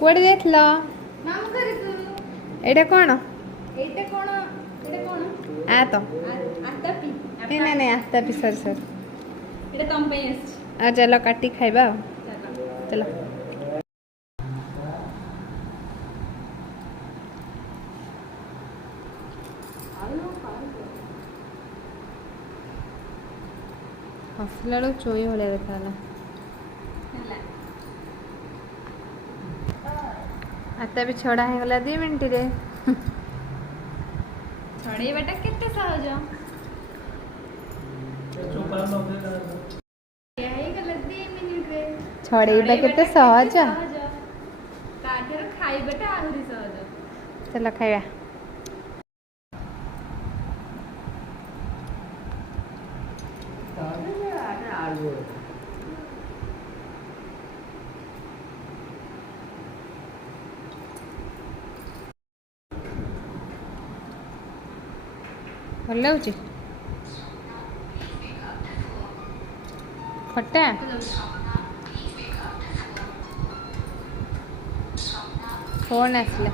କୁଆଡ଼େ ଯାଇଥିଲ? ମାମୁଁ ଘରକୁ। ଏଇଟା କ'ଣ? ଏଇଟା କ'ଣ? ଏଇଟା କ'ଣ? ଆ ତ ଆତାପି। ନାଇଁ ନାଇଁ ଆସ୍ତାପି ସରି ଏଇଟା ତମ ପାଇଁ ଆସିଛି। ଆଉ ଚାଲ କାଟି ଖାଇବା ଆଉ ଚାଲ। ହସିଲା ବେଳକୁ ଚୋଇ ଭଳିଆ ଦେଖାଗଲା। ହେଲା। ଆସ୍ତାପି ଛଡ଼ା ହେଇଗଲା 2 ମିନିଟ୍ରେ। ଛଡ଼େଇବାଟା କେତେ ସହଜ। ହେଇଗଲା 2 ମିନିଟ୍ରେ। ଛଡ଼େଇବା କେତେ ସହଜ। ତାଠାରୁ ଖାଇବାଟା ଆହୁରି ସହଜ। ଚାଲ ଖାଇବା। ଭଲ ଲାଗୁଛି? ଖଟା? ଫୋନ୍ ଆସିଲା।